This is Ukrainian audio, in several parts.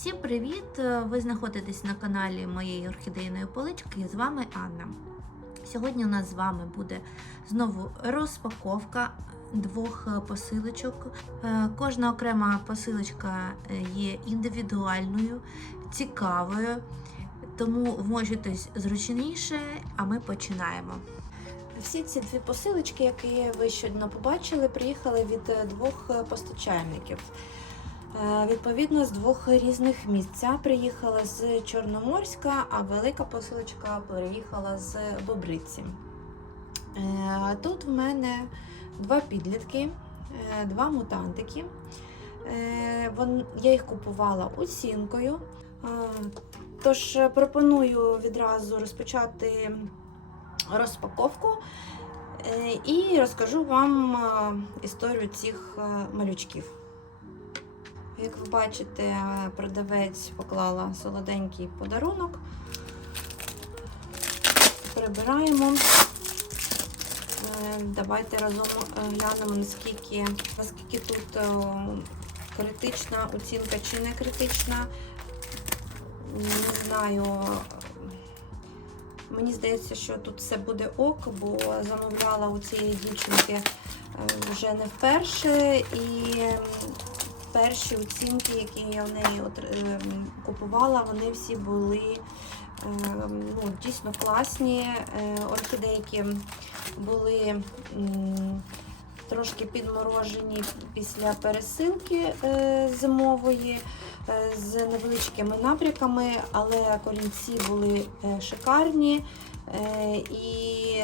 Всім привіт! Ви знаходитесь на каналі моєї орхідейної полички. З вами Анна. Сьогодні у нас з вами буде знову розпаковка двох е, посилочок. Е, Кожна окрема посилочка е, є індивідуальною, цікавою, тому вмочитесь зручніше, а ми починаємо. Всі ці дві посилочки, які ви щойно побачили, приїхали від е, двох е, постачальників. Е, Відповідно, з двох різних місць. Ця приїхала з Чорноморська, а велика посилочка приїхала з Бобриці. Е, Тут в мене два підлітки, е, два мутантики. Я їх купувала оцінкою. Тож пропоную відразу розпочати розпаковку і розкажу вам історію цих малючків. Як ви бачите, продавець поклала солоденький подарунок. Прибираємо. Е, Давайте разом е, глянемо, наскільки, наскільки тут е, критична оцінка чи не критична. Не знаю. Мені здається, що тут все буде ок, бо замовляла у цієї дівчинки вже не вперше. І перші оцінки, які я в неї ем, купувала, вони всі були ем, ну, дійсно класні. Е, Орхідейки були трошки підморожені після пересилки е, зимової. е, З невеличкими набряками, але корінці були шикарні, і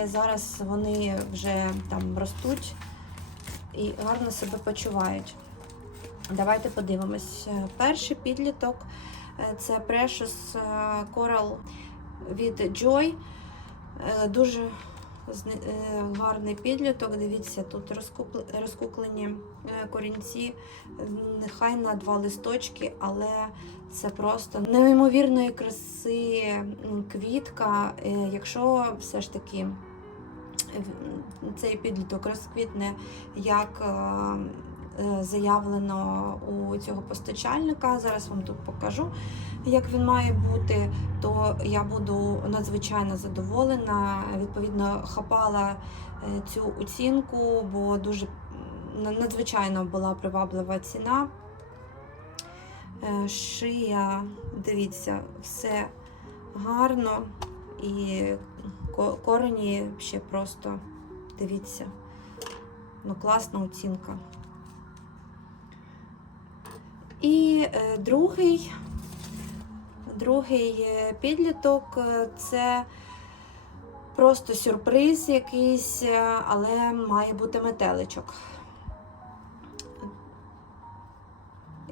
зараз вони вже там ростуть і гарно себе почувають. Давайте подивимось. Е, Перший підліток е, це Precious е, Coral від Joy. Дуже гарний підліток. Дивіться, тут розкуклені корінці, нехай на два листочки, але це просто неймовірної краси квітка. Якщо все ж таки цей підліток розквітне як заявлено у цього постачальника. Зараз вам тут покажу, як він має бути, то я буду надзвичайно задоволена. Відповідно, хапала е, цю оцінку, бо дуже надзвичайно була приваблива ціна. Е, Шия, дивіться, все гарно і ко- корені ще просто дивіться. Ну, класна оцінка. І е, другий, другий е, підліток е, це просто сюрприз якийсь, але має бути метеличок.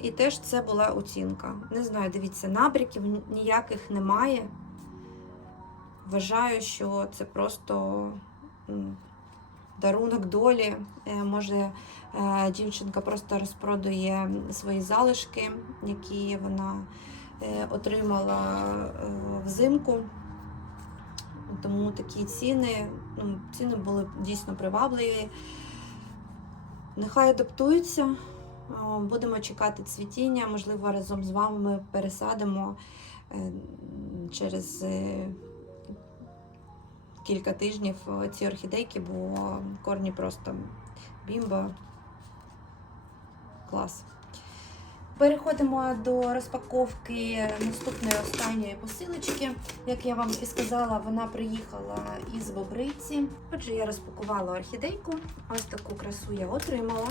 І теж це була оцінка. Не знаю, дивіться, набряків ніяких немає. Вважаю, що це просто дарунок долі. Е, Може, е, дівчинка просто розпродує свої залишки, які вона е, отримала взимку. Тому такі ціни, ну, ціни були дійсно привабливі. Нехай адаптуються. Будемо чекати цвітіння, можливо, разом з вами ми пересадимо через кілька тижнів е, ці орхідейки, бо корні просто бімба. Клас. Переходимо до розпаковки наступної останньої посилочки. Як я вам і сказала, вона приїхала із Бобриці. Отже, я розпакувала орхідейку. Ось таку красу я отримала.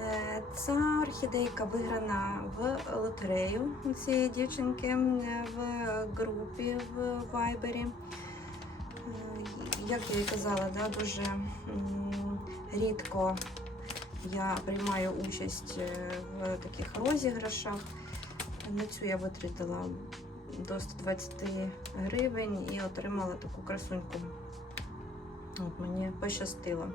Е, Ця орхідейка виграна в лотерею цієї дівчинки е, в групі в Вайбері. Як я і казала, да, дуже рідко я приймаю участь е, в таких розіграшах. На цю я витратила до 120 гривень і отримала таку красуньку. От Мені пощастило.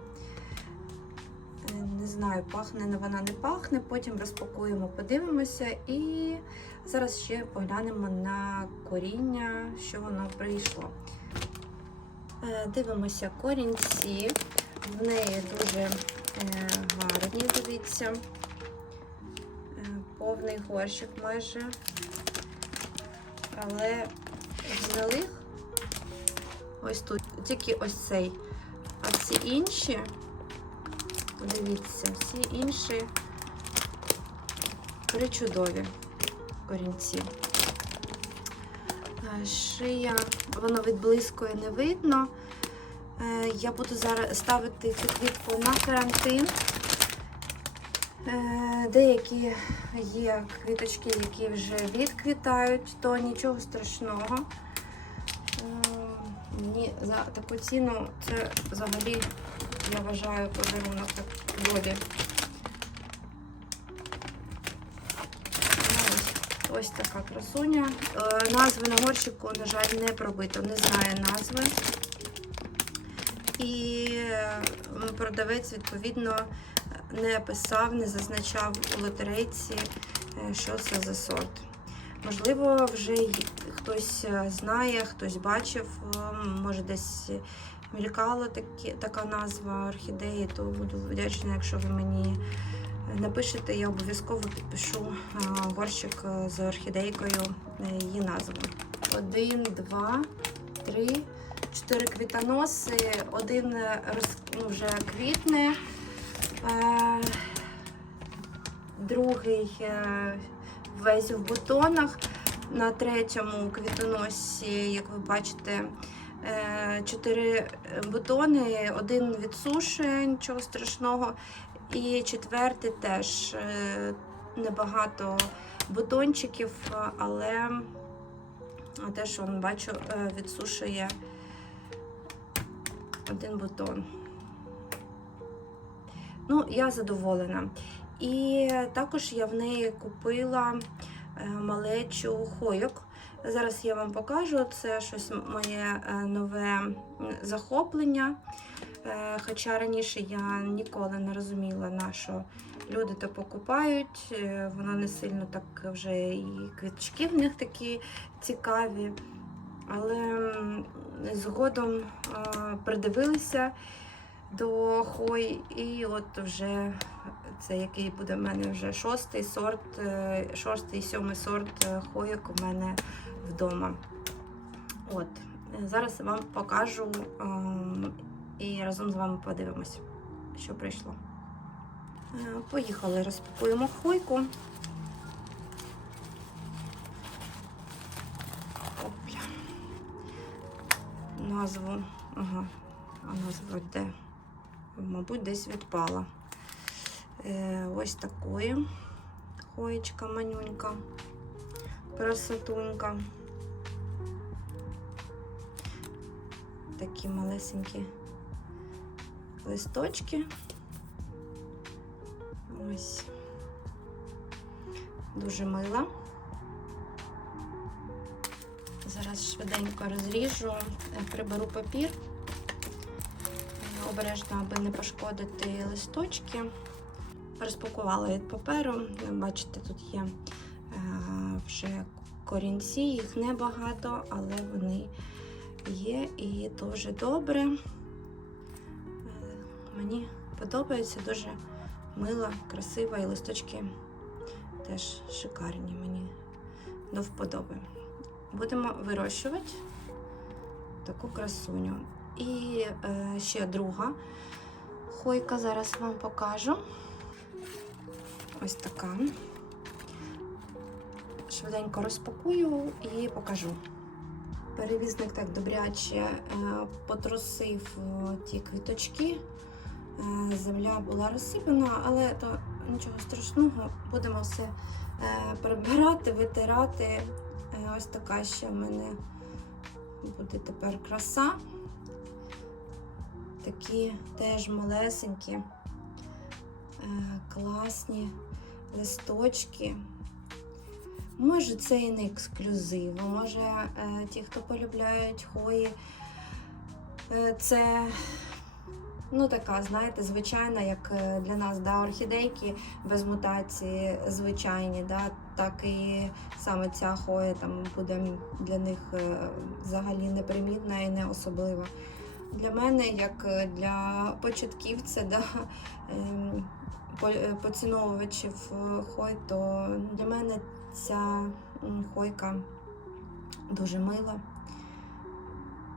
Е, Не знаю, пахне не вона не пахне. Потім розпакуємо, подивимося і зараз ще поглянемо на коріння, що воно прийшло. Е, Дивимося корінці. В неї дуже е, гарні, дивіться. Е, повний горщик майже. Але гнилих ось тут. Тільки ось цей. А всі інші, дивіться, всі інші причудові корінці. Е, Шия, воно відблискує, не видно. Е, Я буду зараз ставити цю квітку на карантин. Е, Деякі є квіточки, які вже відквітають, то нічого страшного. Мені за таку ціну це взагалі, я вважаю, подарунок долі. Ось, така красуня. Е, Назви на горщику, на жаль, не пробито, не знаю назви. І е, продавець, відповідно, не писав, не зазначав у лотерейці, е, що це за сорт. Можливо, вже хтось знає, хтось бачив, може десь мількала така назва орхідеї, то буду вдячна, якщо ви мені напишете, я обов'язково підпишу е, горщик е, з орхідейкою, е, її назву. Один, два, три, чотири квітоноси, один роз- ну, вже квітне, другий весь в бутонах. На третьому квітоносі, як ви бачите, чотири бутони, один відсушує, нічого страшного. І четвертий теж е, небагато бутончиків, але теж он, бачу, е, відсушує один бутон. Ну, я задоволена. І також я в неї купила е, малечу хойок. Зараз я вам покажу. Це щось моє нове захоплення. Е, Хоча раніше я ніколи не розуміла, на що люди то покупають. Е, Воно не сильно так вже і квіточки в них такі цікаві. Але згодом е, придивилися до хой, і от вже це який буде в мене вже шостий сорт, шостий, сьомий сорт хойок у мене вдома. От. Зараз вам покажу ем, і разом з вами подивимось, що прийшло. Е, Поїхали, розпакуємо хойку. Опля. Назву. Ага. А назва де? Мабуть, десь відпала. Е, ось такої хоєчка манюнька, красотунька. Такі малесенькі листочки. Ось. Дуже мила. Зараз швиденько розріжу, приберу папір. Обережно, аби не пошкодити листочки. Розпакувала від паперу. Бачите, тут є е, вже корінці, їх небагато, але вони є і дуже добре. Мені подобається дуже мила, красива, і листочки теж шикарні мені до вподоби. Будемо вирощувати таку красуню. І е, ще друга хойка, зараз вам покажу. Ось така. Швиденько розпакую і покажу. Перевізник так добряче е, потрусив е, ті квіточки. Е, земля була розсипана, але то нічого страшного, будемо все е, прибирати, витирати. Е, ось така ще в мене буде тепер краса. Такі теж малесенькі, класні листочки. Може, це і не ексклюзив, може ті, хто полюбляють хої, це ну, така, знаєте, звичайна, як е, для нас да, орхідейки без мутації звичайні, да, так і саме ця хоя там буде для них е, взагалі непримітна і не особлива. Для мене, як е, для початківця, да, ем, по- поціновувачів хой, то для мене ця хойка дуже мила.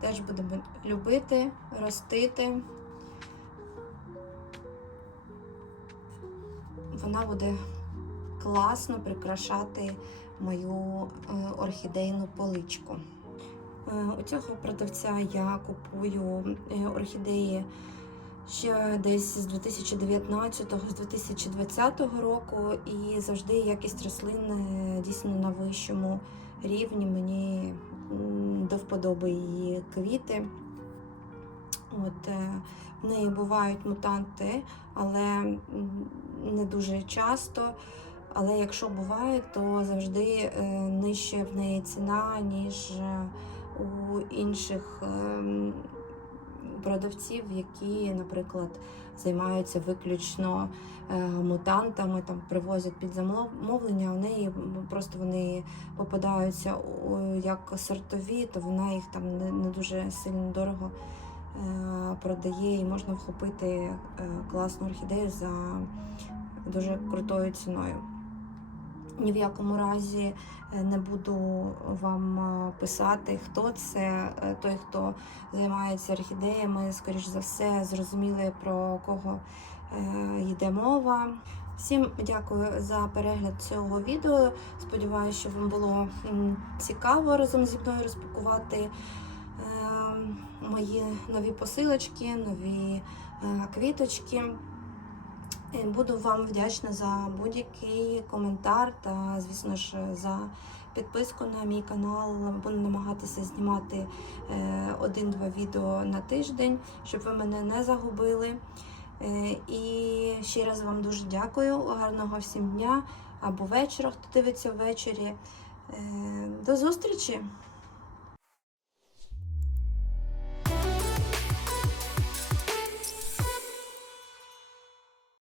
Теж будемо любити, ростити. Вона буде класно прикрашати мою е, орхідейну поличку. Е, У цього продавця я купую е, орхідеї ще десь з 2019 з 2020 року, і завжди якість рослин дійсно на вищому рівні. Мені до вподоби її квіти. От, е, в неї бувають мутанти, але не дуже часто. Але якщо буває, то завжди е, нижче в неї ціна, ніж е, у інших продавців, які, наприклад, займаються виключно мутантами, там привозять під замовлення, у неї просто вони попадаються як сортові, то вона їх там не, дуже сильно дорого продає і можна вхопити е, класну орхідею за дуже крутою ціною. Ні в якому разі е, не буду вам е, писати, хто це, Е, той, хто займається орхідеями, скоріш за все, зрозуміли про кого е, йде мова. Всім дякую за перегляд цього відео. Сподіваюся, що вам було цікаво разом зі мною розпакувати е, мої нові посилочки, нові е, квіточки. Е, Буду вам вдячна за будь-який коментар та, звісно ж, за підписку на мій канал. Буду намагатися знімати е, один-два відео на тиждень, щоб ви мене не загубили. І ще раз вам дуже дякую. Гарного всім дня або вечора, хто дивиться ввечері. До зустрічі!